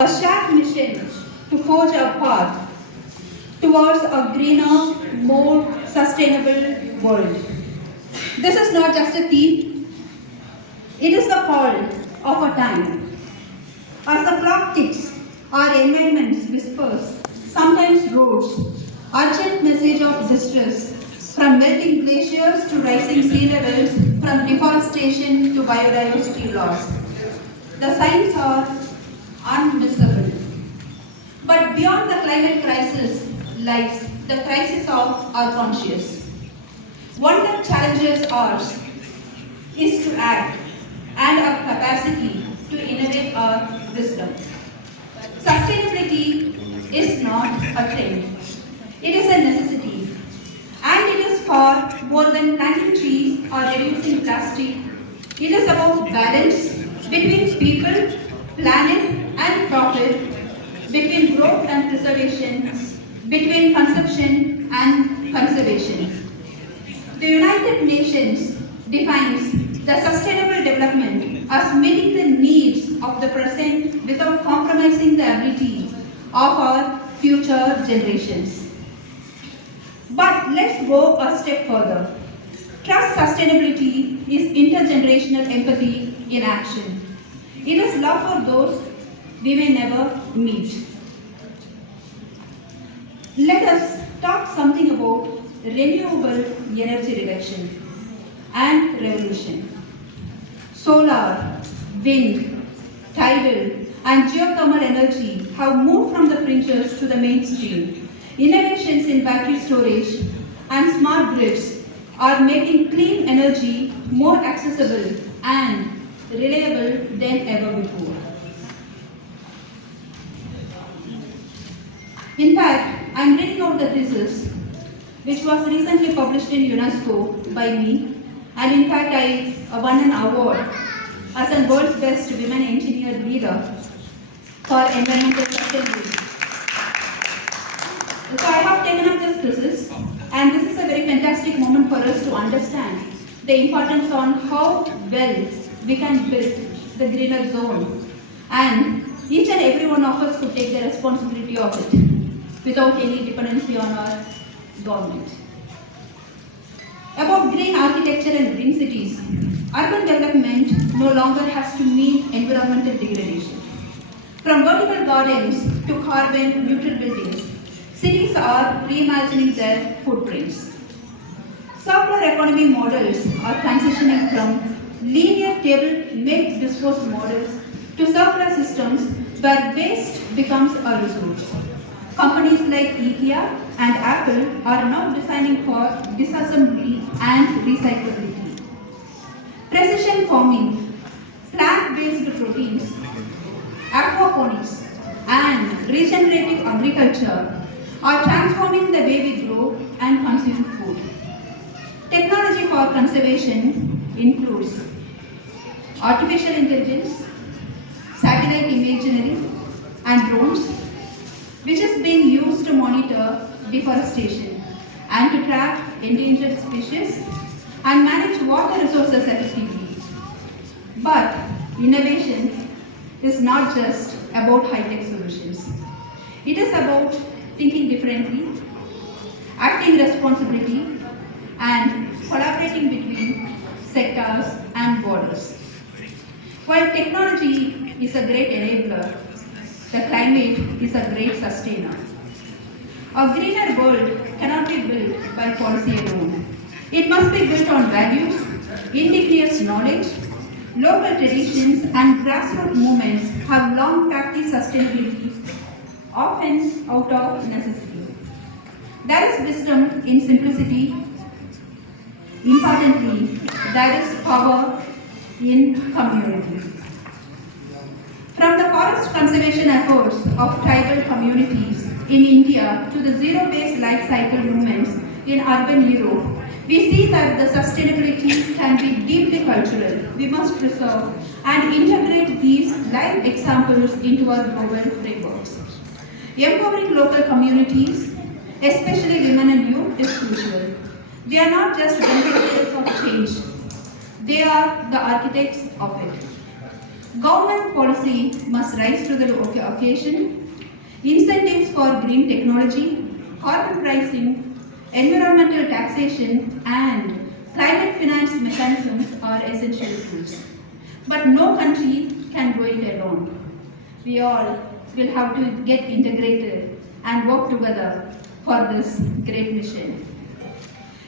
a shared mission to forge a path towards a greener, more sustainable world. This is not just a theme, it is the call of a time. As the clock ticks, our environment whispers, sometimes roars, urgent message of distress, from melting glaciers to rising sea levels, from deforestation to biodiversity loss. The signs are unmissable. But beyond the climate crisis lies the crisis of our conscience. One that challenges ours is to act and our capacity to innovate our wisdom. Sustainability is not a trend. It is a necessity. And it is far more than planting trees or reducing plastic. It is about balance between people, planet and profit, between growth and preservation, between consumption and conservation. The United Nations defines the sustainable development as meeting the needs of the present without compromising the ability of our future generations. But let's go a step further. Trust sustainability is intergenerational empathy in action. It is love for those we may never meet. Let us talk something about renewable energy reduction and revolution. Solar, wind, tidal, and geothermal energy have moved from the fringes to the mainstream. Innovations in battery storage and smart grids are making clean energy more accessible and reliable than ever before. In fact, I am reading out the thesis which was recently published in UNESCO by me, and in fact I won an award as a world's best women engineer leader for environmental sustainability. So I have taken up this thesis, and this is a very fantastic moment for us to understand the importance on how well we can build the greener zone, and each and every one of us could take the responsibility of it without any dependency on our government. About green architecture and green cities, urban development no longer has to mean environmental degradation. From vertical gardens to carbon neutral buildings, cities are reimagining their footprints. Circular economy models are transitioning from linear table make dispose models to circular systems where waste becomes a resource. Companies like IKEA and Apple are now designing for disassembly and recyclability. Precision farming, plant-based proteins, aquaponics, and regenerative agriculture are transforming the way we grow and consume food. Technology for conservation includes artificial intelligence, satellite imagery, and drones, which is being used to monitor deforestation and to track endangered species and manage water resources effectively. But innovation is not just about high-tech solutions. It is about thinking differently, acting responsibly, and collaborating between sectors and borders. While technology is a great enabler, the climate is a great sustainer. A greener world cannot be built by policy alone. It must be built on values, indigenous knowledge, local traditions, and grassroots movements have long practiced sustainability, often out of necessity. There is wisdom in simplicity. Importantly, there is power in community. From the forest conservation efforts of tribal communities in India to the zero-based life cycle movements in urban Europe, we see that the sustainability can be deeply cultural. We must preserve and integrate these live examples into our global frameworks. Empowering local communities, especially women and youth, is crucial. They are not just beneficiaries of change, they are the architects of it. Government policy must rise to the occasion. Incentives for green technology, carbon pricing, environmental taxation, and climate finance mechanisms are essential tools. But no country can do it alone. We all will have to get integrated and work together for this great mission.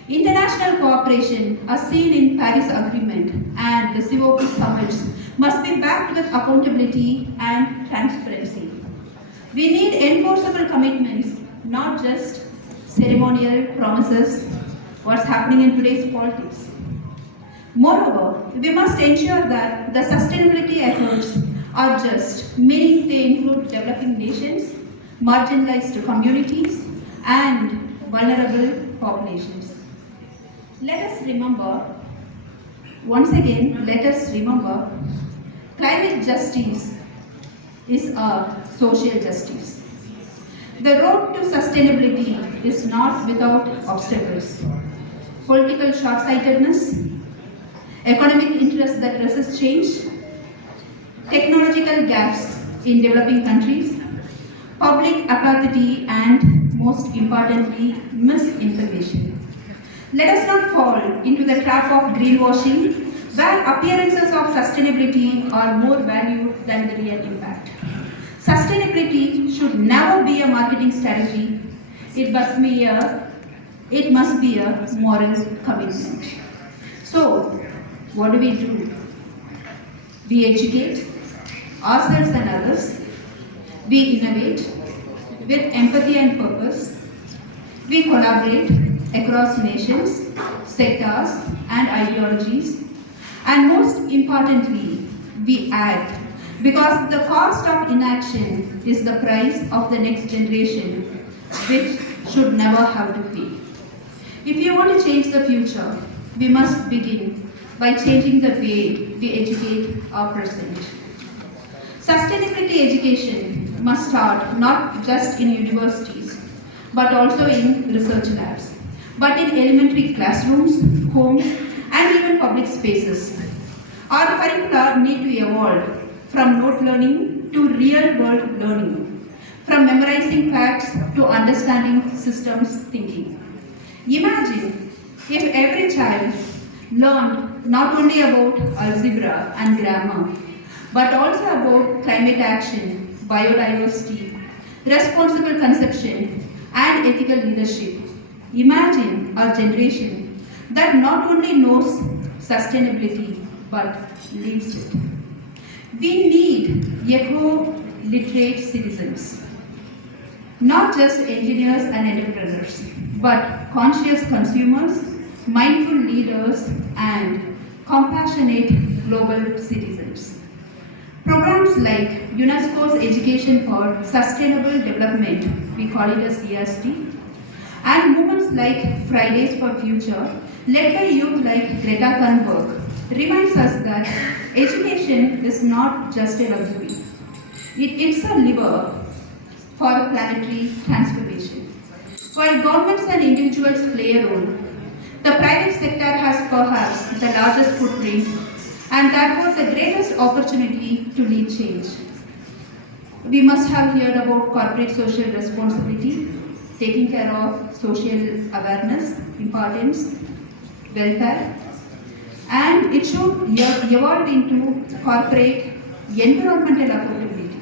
International cooperation, as seen in Paris Agreement and the COP summits, must be backed with accountability and transparency. We need enforceable commitments, not just ceremonial promises, what's happening in today's politics. Moreover, we must ensure that the sustainability efforts are just, meaning they include developing nations, marginalized communities, and vulnerable populations. Let us remember, once again, let us remember, climate justice is a social justice. The road to sustainability is not without obstacles. Political short-sightedness, economic interests that resist change, technological gaps in developing countries, public apathy, and most importantly, misinformation. Let us not fall into the trap of greenwashing, where appearances of sustainability are more valued than the real impact. Sustainability should never be a marketing strategy. It must be a moral commitment. So, what do? We educate ourselves and others. We innovate with empathy and purpose. We collaborate across nations, sectors, and ideologies. And most importantly, we act because the cost of inaction is the price of the next generation, which should never have to pay. If you want to change the future, we must begin by changing the way we educate our present. Sustainability education must start not just in universities, but also in research labs, but in elementary classrooms, homes, and even public spaces. Our curricula need to evolve from rote learning to real-world learning, from memorizing facts to understanding systems thinking. Imagine if every child learned not only about algebra and grammar, but also about climate action, biodiversity, responsible consumption, and ethical leadership. Imagine a generation that not only knows sustainability but lives it. We need eco-literate citizens, not just engineers and entrepreneurs, but conscious consumers, mindful leaders, and compassionate global citizens. Programs like UNESCO's Education for Sustainable Development, we call it as ESD, and movements like Fridays for Future, led by youth like Greta Thunberg, reminds us that education is not just a luxury. It's a lever for planetary transformation. While governments and individuals play a role, the private sector has perhaps the largest footprint and therefore the greatest opportunity to lead change. We must have heard about corporate social responsibility, taking care of social awareness, importance, welfare, and it should evolve into corporate environmental accountability.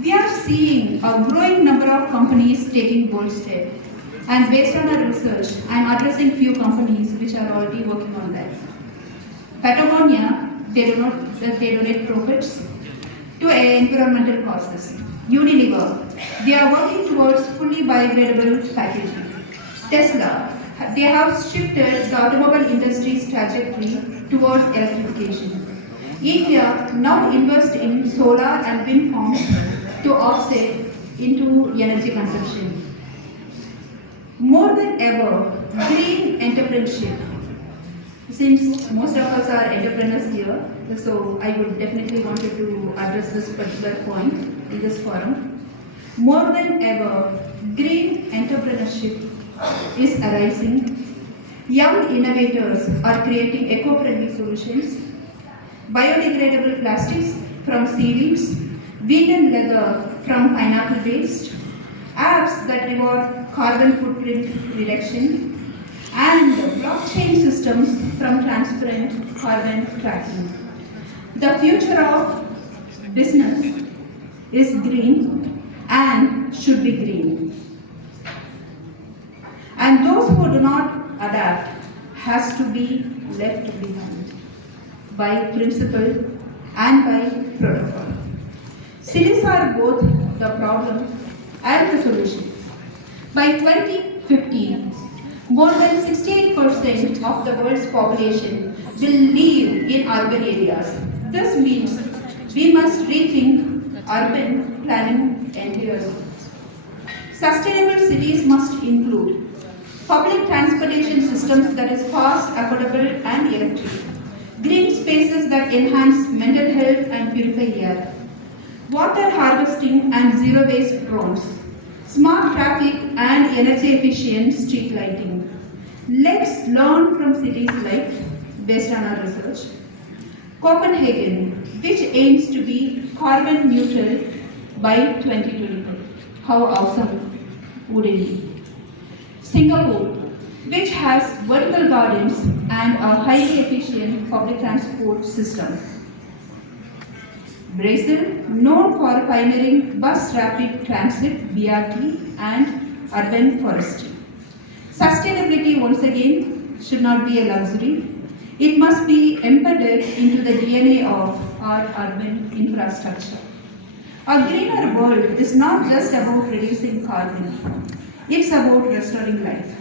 We are seeing a growing number of companies taking bold steps, and based on our research, I am addressing few companies which are already working on that. Patagonia, they donate profits to environmental causes. Unilever, they are working towards fully biodegradable packaging. Tesla, they have shifted the automobile industry's trajectory towards electrification. India now invests in solar and wind farms to offset into energy consumption. More than ever, green entrepreneurship. Since most of us are entrepreneurs here, so I would definitely wanted to address this particular point in this forum. More than ever, green entrepreneurship is arising. Young innovators are creating eco-friendly solutions, biodegradable plastics, from seaweeds, vegan leather from pineapple waste, apps that reward carbon footprint reduction, and blockchain systems from transparent carbon tracking. The future of business is green and should be green. And those who do not adapt has to be left behind by principle and by protocol. Cities are both the problem and the solution. By 2050, more than 68% of the world's population will live in urban areas. This means we must rethink urban planning entirely. Sustainable cities must include public transportation systems that is fast, affordable and electric, green spaces that enhance mental health and purify air, water harvesting and zero waste roads, smart traffic and energy efficient street lighting. Let's learn from cities like, based on our research, Copenhagen, which aims to be carbon neutral by 2025. How awesome would it be? Singapore, which has vertical gardens and a highly efficient public transport system. Brazil, known for pioneering bus rapid transit, BRT, and urban forestry. Sustainability, once again, should not be a luxury. It must be embedded into the DNA of our urban infrastructure. A greener world is not just about reducing carbon. It's about restoring life.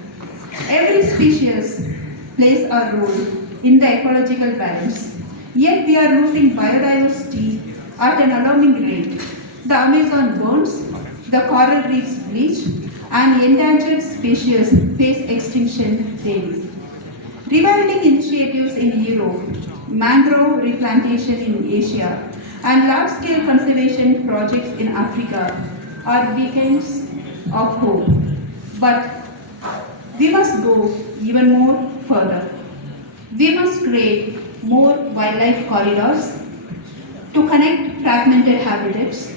Every species plays a role in the ecological balance. Yet we are losing biodiversity at an alarming rate. The Amazon burns, the coral reefs bleach, and endangered species face extinction daily. Rewilding initiatives in Europe, mangrove replantation in Asia, and large-scale conservation projects in Africa are beacons of hope. But we must go even more further. We must create more wildlife corridors to connect fragmented habitats,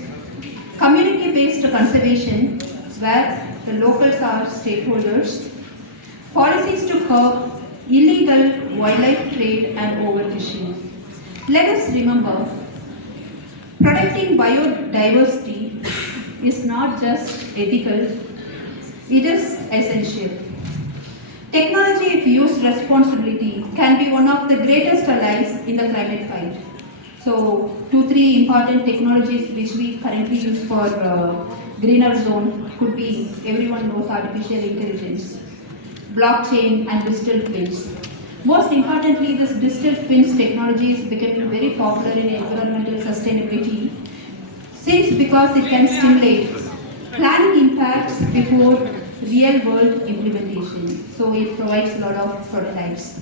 community-based conservation where the locals are stakeholders, policies to curb illegal wildlife trade and overfishing. Let us remember, protecting biodiversity is not just ethical, it is essential. Technology, if used responsibly, can be one of the greatest allies in the climate fight. So, 2-3 important technologies which we currently use for greener zone could be, everyone knows, artificial intelligence, blockchain and digital twins. Most importantly, this digital twins technology is becoming very popular in environmental sustainability because it can stimulate planning impacts before real world implementation. So it provides a lot of prototypes.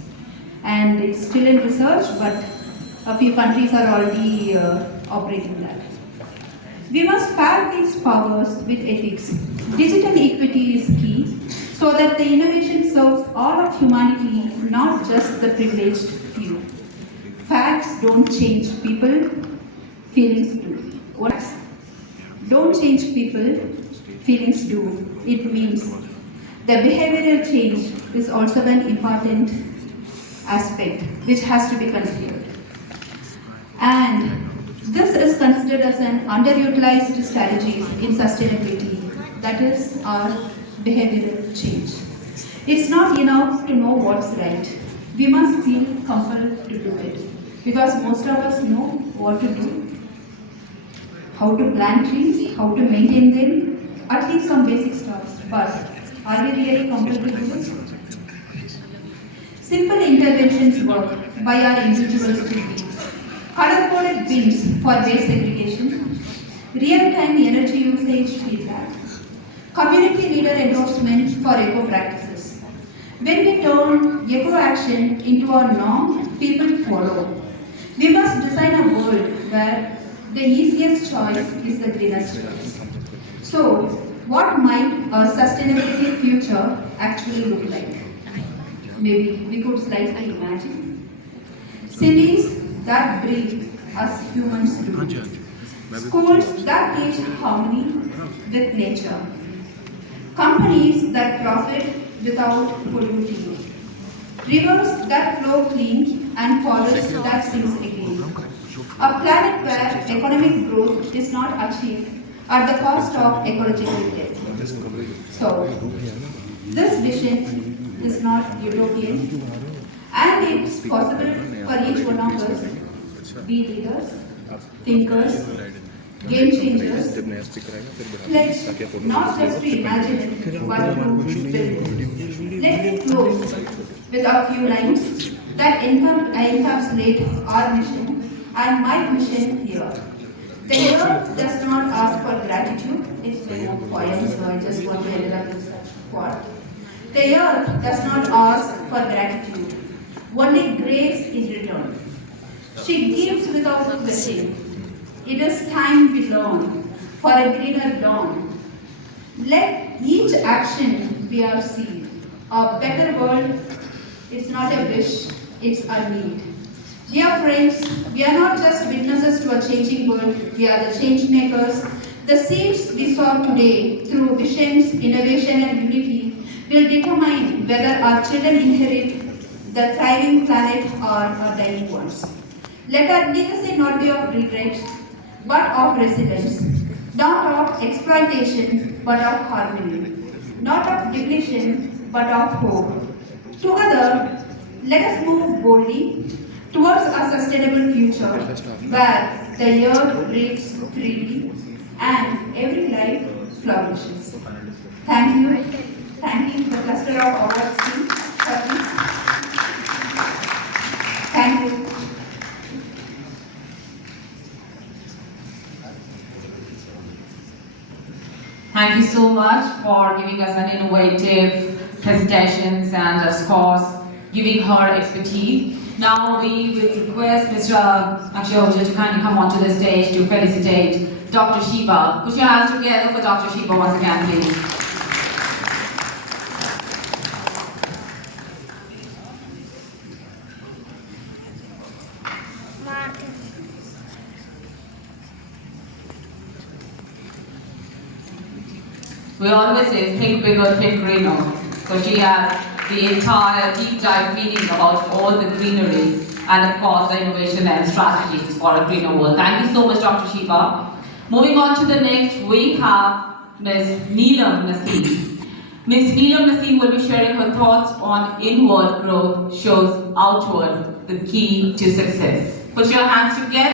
And it's still in research, but a few countries are already operating that. We must pair these powers with ethics. Digital equity is key so that the innovation serves all of humanity, not just the privileged few. Facts don't change people, feelings do. What? Don't change people, feelings do. It means the behavioral change is also an important aspect which has to be considered. And this is considered as an underutilized strategy in sustainability, that is our behavioral change. It's not enough to know what's right. We must feel compelled to do it because most of us know what to do, how to plant trees, how to maintain them, at least some basic stuff. But are we really compelled to do it? Simple interventions work by our individual citizens. Color-coded bins for waste segregation, real-time energy usage feedback, community leader endorsement for eco-practices. When we turn eco-action into a norm, people follow. We must design a world where the easiest choice is the greenest choice. So, what might a sustainability future actually look like? Maybe we could slightly imagine. Cities that breathe us humans do. Schools that teach harmony with nature. Companies that profit without polluting. Rivers that flow clean and forests that sings again. A planet where economic growth is not achieved at the cost of ecological death. So, this vision is not utopian, and it's possible for each one of us, be leaders, thinkers, game changers, pledge not just to imagine it, but to build it. Let me close with a few lines that encapsulate our mission and my mission here. The earth does not ask for gratitude. It's very poem, so I just want to end up with such quote. The earth does not ask for gratitude, only grace in return. She gives without question. It is time we learn for a greener dawn. Let each action be our seed. A better world is not a wish, it's a need. Dear friends, we are not just witnesses to a changing world, we are the change makers. The seeds we sow today through visions, innovation and unity will determine whether our children inherit the thriving planet or our dying ones. Let our legacy not be of regret, but of resilience, not of exploitation, but of harmony, not of depletion, but of hope. Together, let us move boldly towards a sustainable future where the earth breathes freely and every life flourishes. Thank you. Thanking the cluster of awards team for this. Thank you. Thank you so much for giving us an innovative presentations and of course giving her expertise. Now we will request Mr. Akshay to kindly come onto the stage to felicitate Dr. Sheeba. Put your hands together for Dr. Sheeba once again, please. We always say, think bigger, think greener. So she has the entire deep dive meaning about all the greenery and of course the innovation and strategies for a greener world. Thank you so much, Dr. Sheeba. Moving on to the next, we have Ms. Neelam Naseem. Ms. Neelam Naseem will be sharing her thoughts on inward growth shows outward the key to success. Put your hands together.